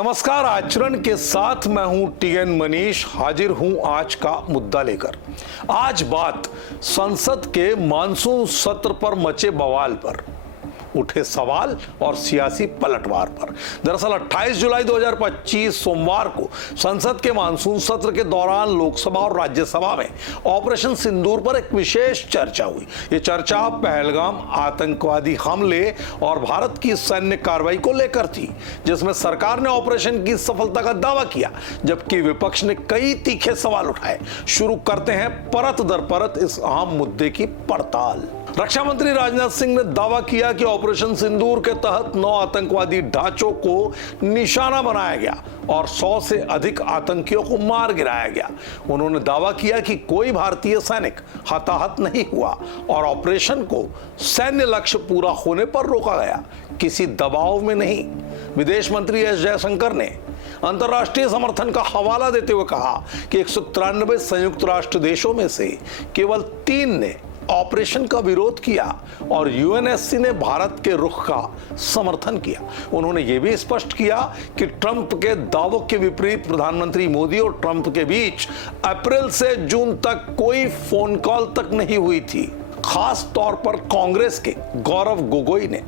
नमस्कार, आचरण के साथ मैं हूं टीएन मनीष, हाजिर हूं आज का मुद्दा लेकर। आज बात संसद के मानसून सत्र पर मचे बवाल पर, उठे सवाल और सियासी पलटवार पर। दरअसल 28 जुलाई 2025 सोमवार को संसद के मानसून सत्र के दौरान लोकसभा और राज्यसभा में ऑपरेशन सिंदूर पर एक विशेष चर्चा हुई। ये चर्चा पहलगाम आतंकवादी हमले और भारत की सैन्य कार्रवाई को लेकर थी, जिसमें सरकार ने ऑपरेशन की सफलता का दावा किया, जबकि विपक्ष ने कई तीखे सवाल उठाए। शुरू करते हैं परत दर परत इस अहम मुद्दे की पड़ताल। रक्षा मंत्री राजनाथ सिंह ने दावा किया कि ऑपरेशन सिंदूर के तहत 9 आतंकवादी ढांचों को निशाना बनाया गया और 100 से अधिक आतंकियों को मार गिराया गया। उन्होंने दावा किया कि कोई भारतीय सैनिक हताहत नहीं हुआ और ऑपरेशन को सैन्य लक्ष्य पूरा होने पर रोका गया, किसी दबाव में नहीं। विदेश मंत्री एस जयशंकर ने अंतर्राष्ट्रीय समर्थन का हवाला देते हुए कहा कि 193 संयुक्त राष्ट्र देशों में से केवल 3 ने ऑपरेशन का विरोध किया और यूएनएससी ने भारत के रुख का समर्थन किया। उन्होंने यह भी स्पष्ट किया कि ट्रंप के दावों के विपरीत प्रधानमंत्री मोदी और ट्रंप के बीच अप्रैल से जून तक कोई फोन कॉल तक नहीं हुई थी। खास तौर पर कांग्रेस के गौरव गोगोई ने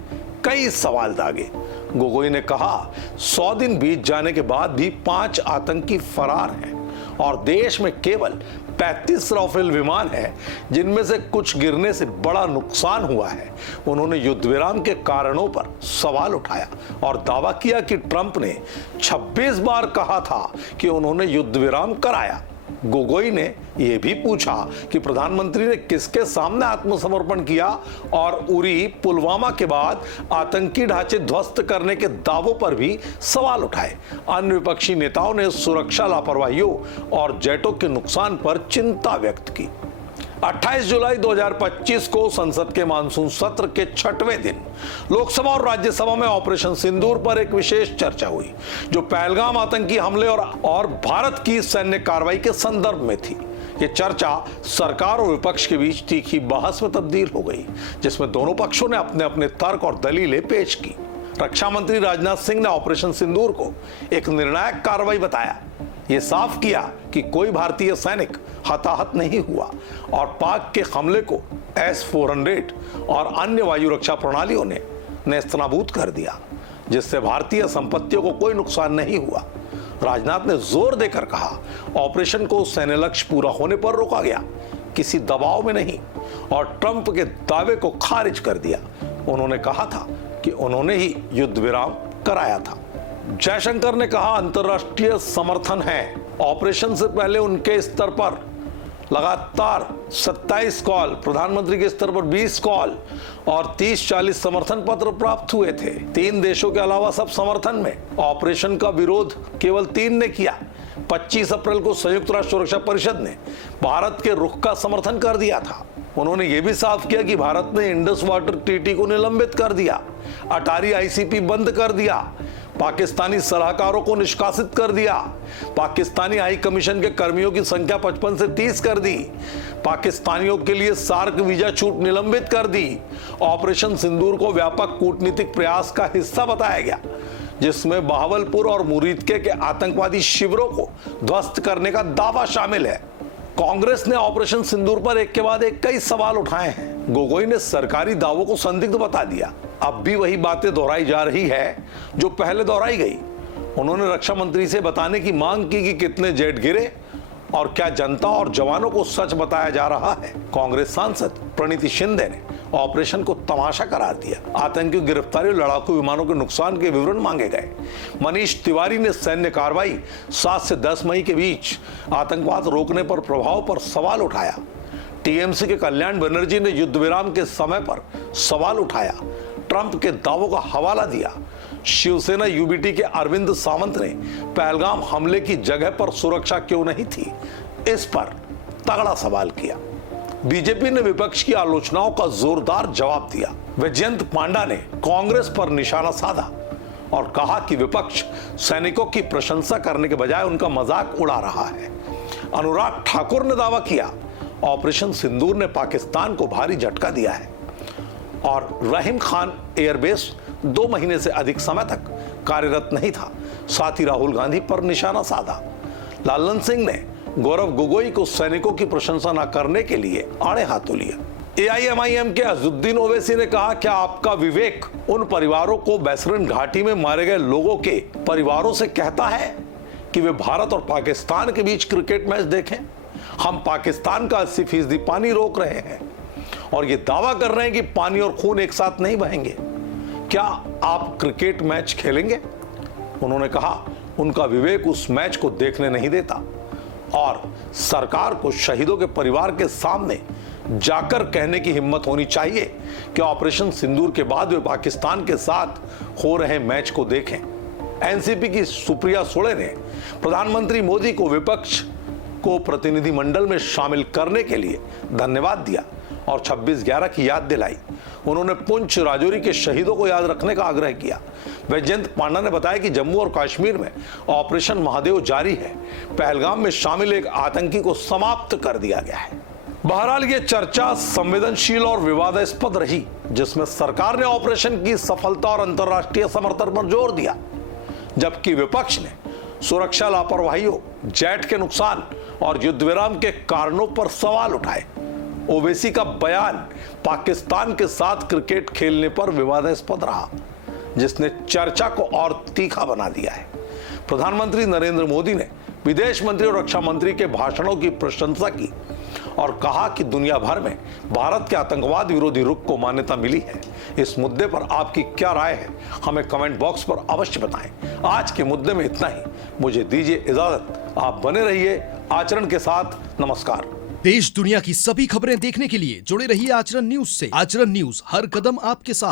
कई सवाल दागे। गोगोई ने कहा 100 दिन बीत जाने के बाद भी 5 आतंकी फरार हैं और देश में केवल 35 राफेल विमान हैं, जिनमें से कुछ गिरने से बड़ा नुकसान हुआ है। उन्होंने युद्ध विराम के कारणों पर सवाल उठाया और दावा किया कि ट्रंप ने 26 बार कहा था कि उन्होंने युद्ध विराम कराया। गोगोई ने यह भी पूछा कि प्रधानमंत्री ने किसके सामने आत्मसमर्पण किया और उरी, पुलवामा के बाद आतंकी ढांचे ध्वस्त करने के दावों पर भी सवाल उठाए। अन्य विपक्षी नेताओं ने सुरक्षा लापरवाहियों और जेटों के नुकसान पर चिंता व्यक्त की। 28 जुलाई 2025 को संसद के मानसून सत्र के 6वें दिन लोकसभा और राज्यसभा में ऑपरेशन सिंदूर पर एक विशेष चर्चा हुई, जो पहलगाम आतंकी हमले और भारत की सैन्य कार्रवाई के संदर्भ में थी। ये चर्चा सरकार और विपक्ष के बीच तीखी बहस में तब्दील हो गई, जिसमें दोनों पक्षों ने अपने अपने तर्क और दलीलें पेश की। रक्षा मंत्री राजनाथ सिंह ने ऑपरेशन सिंदूर को एक निर्णायक कार्रवाई बताया। ये साफ किया कि कोई भारतीय सैनिक हताहत नहीं हुआ और पाक के हमले को S-400 और अन्य वायु रक्षा प्रणालियों ने नेस्तनाबूद कर दिया, जिससे भारतीय संपत्तियों को कोई नुकसान नहीं हुआ। राजनाथ ने जोर देकर कहा, ऑपरेशन को सैन्य लक्ष्य पूरा होने पर रोका गया, किसी दबाव में नहीं, और ट्रंप के दावे को खारिज कर दिया। उन्होंने कहा था कि उन्होंने ही युद्ध विराम कराया था। जयशंकर ने कहा, अंतर्राष्ट्रीय समर्थन है। ऑपरेशन से पहले उनके स्तर पर लगातार 27 कॉल, प्रधानमंत्री के स्तर पर 20 कॉल और 30-40 समर्थन पत्र प्राप्त हुए थे। 3 देशों के अलावा सब समर्थन में। ऑपरेशन का विरोध केवल 3 ने किया। 25 अप्रैल को संयुक्त राष्ट्र सुरक्षा परिषद ने भारत के रुख का समर्थन कर दिया था। उन्होंने यह भी साफ किया कि भारत ने इंडस वाटर ट्रीटी को निलंबित कर दिया, अटारी आईसीपी बंद कर दिया, पाकिस्तानी सलाहकारों को निष्कासित कर दिया, पाकिस्तानी हाई कमीशन के कर्मियों की संख्या 55 से 30 कर दी, पाकिस्तानियों के लिए सार्क वीजा छूट निलंबित कर दी। ऑपरेशन सिंदूर को व्यापक कूटनीतिक प्रयास का हिस्सा बताया गया, जिसमें बहावलपुर और मुरीदके के आतंकवादी शिविरों को ध्वस्त करने का दावा शामिल है। कांग्रेस ने ऑपरेशन सिंदूर पर एक के बाद एक कई सवाल उठाए हैं। गोगोई ने सरकारी दावों को संदिग्ध बता दिया। अब भी वही बातें दोहराई जा रही है जो पहले दोहराई गई। उन्होंने रक्षा मंत्री से बताने की मांग की कि कितने जेट गिरे और क्या जनता और जवानों को सच बताया जा रहा है। कांग्रेस सांसद प्रणीति शिंदे ने ऑपरेशन को तमाशा करार दिया। आतंकियों की गिरफ्तारी और लड़ाकू विमानों के नुकसान के विवरण मांगे गए। मनीष तिवारी ने सैन्य कार्रवाई 7 से 10 मई के बीच आतंकवाद रोकने पर प्रभाव पर सवाल उठाया। टीएमसी के कल्याण बनर्जी ने युद्ध विराम के समय पर सवाल उठाया, ट्रंप के दावों का हवाला दिया। शिवसेना यूबीटी के अरविंद सावंत ने पहलगाम हमले की जगह पर सुरक्षा क्यों नहीं थी, इस पर तगड़ा सवाल किया। बीजेपी ने विपक्ष की आलोचनाओं का जोरदार जवाब दिया। वैजयंत पांडा ने कांग्रेस पर निशाना साधा और कहा कि विपक्ष सैनिकों की प्रशंसा करने के बजाय उनका मजाक उड़ा रहा है। अनुराग ठाकुर ने दावा किया, ऑपरेशन सिंदूर ने पाकिस्तान को भारी झटका दिया है। और रहीम खान एयरबेस 2 महीने से अधिक समय तक कार्यरत नहीं था। साथ ही राहुल गांधी पर निशाना साधा। लालन सिंह ने गौरव गोगोई को सैनिकों की प्रशंसा न करने के लिए आड़े हाथों लिया। AIMIM के अजुद्दीन ओवैसी ने कहा, क्या आपका विवेक उन परिवारों को बैसरन घाटी में मारे गए लोगों के परिवारों से कहता है कि वे भारत और पाकिस्तान के बीच क्रिकेट मैच देखें? हम पाकिस्तान का 80% पानी रोक रहे हैं और ये दावा कर रहे हैं कि पानी और खून एक साथ नहीं बहेंगे। क्या आप क्रिकेट मैच खेलेंगे? उन्होंने कहा, उनका विवेक उस मैच को देखने नहीं देता और सरकार को शहीदों के परिवार के सामने जाकर कहने की हिम्मत होनी चाहिए कि ऑपरेशन सिंदूर के बाद वे पाकिस्तान के साथ हो रहे मैच को देखें। एनसीपी की सुप्रिया सुळे ने प्रधानमंत्री मोदी को विपक्ष को प्रतिनिधिमंडल में शामिल करने के लिए धन्यवाद दिया और 26/11 की याद दिलाई। उन्होंने पुंछ राजौरी के शहीदों को याद रखने का आग्रह किया। वैजयंत पांडा ने बताया कि जम्मू और कश्मीर में ऑपरेशन महादेव जारी है। पहलगाम में शामिल एक आतंकी को समाप्त कर दिया गया है। बहरहाल ये चर्चा संवेदनशील और विवादास्पद रही, जिसमें सरकार ने ऑपरेशन की सफलता और अंतर्राष्ट्रीय समर्थन पर जोर दिया, जबकि विपक्ष ने सुरक्षा लापरवाहियों, जेट के नुकसान और युद्ध विराम के कारणों पर सवाल उठाए। ओवैसी का बयान पाकिस्तान के साथ क्रिकेट खेलने पर विवादास्पद रहा, जिसने चर्चा को और तीखा बना दिया है। प्रधानमंत्री नरेंद्र मोदी ने विदेश मंत्री और रक्षा मंत्री के भाषणों की प्रशंसा की और कहा कि दुनिया भर में भारत के आतंकवाद विरोधी रुख को मान्यता मिली है। इस मुद्दे पर आपकी क्या राय है, हमें कमेंट बॉक्स पर अवश्य बताएं। आज के मुद्दे में इतना ही। मुझे दीजिए इजाजत। आप बने रहिए आचरण के साथ। नमस्कार। देश दुनिया की सभी खबरें देखने के लिए जुड़े रहिए आचरण न्यूज से। आचरण न्यूज, हर कदम आपके साथ।